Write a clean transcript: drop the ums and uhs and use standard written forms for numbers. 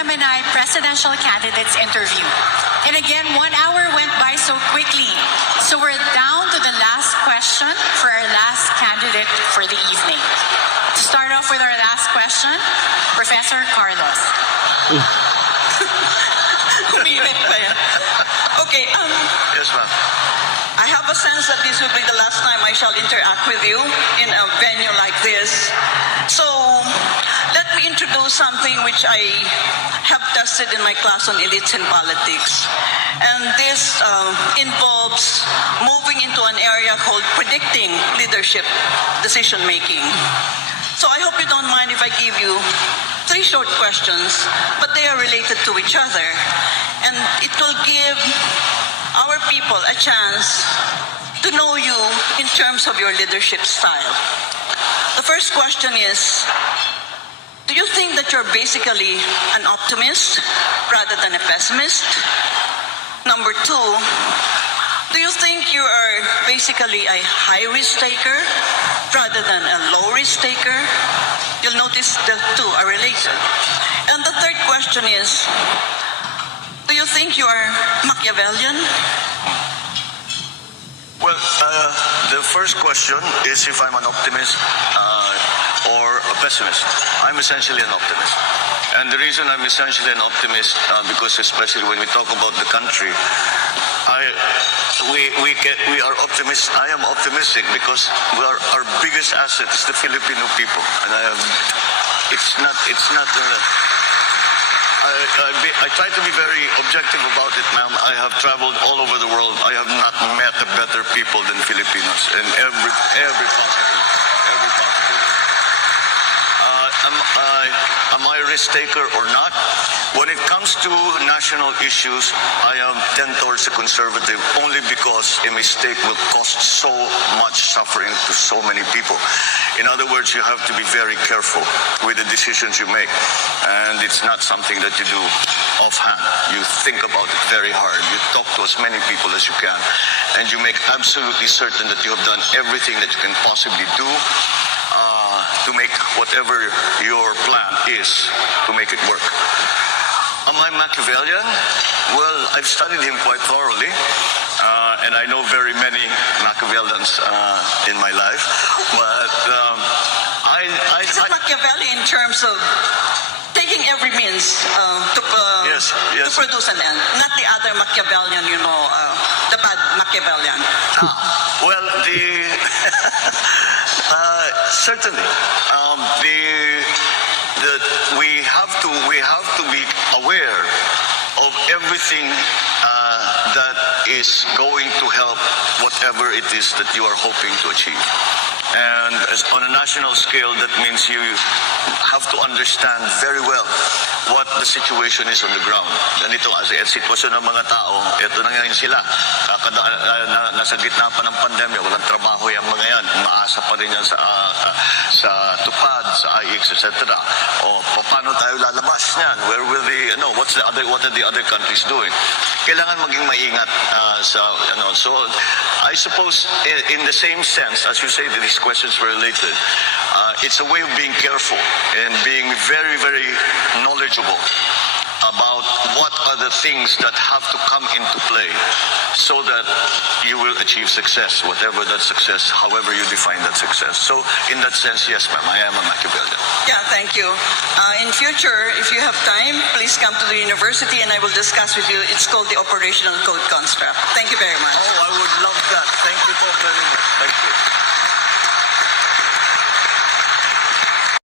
SMNI presidential candidates interview. And again, 1 hour went by so quickly. So we're down to the last question for our last candidate for the evening. To start off with our last question, Professor Carlos. Uminit pa yan. Okay, Yes, ma'am. I have a sense that this will be the last time I shall interact with you in a venue like this. So, let me introduce something which I have tested in my class on elites in politics. And this involves moving into an area called predicting leadership decision-making. So I hope you don't mind if I give you 3 short questions, but they are related to each other. And it will give our people a chance to know you in terms of your leadership style. The first question is, do you think that you're basically an optimist rather than a pessimist? Number 2, do you think you are basically a high-risk taker rather than a low-risk taker? You'll notice the 2 are related. And the third question is, do you think you are Machiavellian? Well, the first question is if I'm an optimist or a pessimist. I'm essentially an optimist. And the reason I'm essentially an optimist, because especially when we talk about the country, we are optimists. I am optimistic because our biggest asset is the Filipino people, and I try to be very objective about it, ma'am. I have traveled all over the world. I have not met a better people than Filipinos in every possible. Am I a risk taker or not? When it comes to national issues, I am tend towards the conservative only because a mistake will cost so much suffering to so many people. In other words, you have to be very careful with the decisions you make. And it's not something that you do offhand. You think about it very hard. You talk to as many people as you can. And you make absolutely certain that you have done everything that you can possibly do to make whatever your plan is, to make it work. Am I Machiavellian? Well, I've studied him quite thoroughly, and I know very many Machiavellians in my life. But Is it Machiavelli in terms of taking every means to produce an end, not the other Machiavellian, the bad Machiavellian? Well, certainly, we have to be aware of everything that is going to help whatever it is that you are hoping to achieve. And on a national scale, that means you have to understand very well what the situation is on the ground. Ganito kasi ang sitwasyon ng mga tao, ito na ngayon sila. Nasa gitna pa ng pandemya, walang trabaho yung mga yan. Umaasa pa rin yan sa tupad, sa IX, etc. O paano tayo lalabas niyan? Where will what are the other countries doing? Kailangan maging maingat So I suppose in the same sense, as you say, that these questions were related, it's a way of being careful and being very, very knowledgeable about what are the things that have to come into play so that you will achieve success, whatever that success, however you define that success. So in that sense, yes, ma'am, I am a Machiavellian. Yeah, thank you. In future, if you have time, please come to the university and I will discuss with you. It's called the operational code construct. Thank you very much.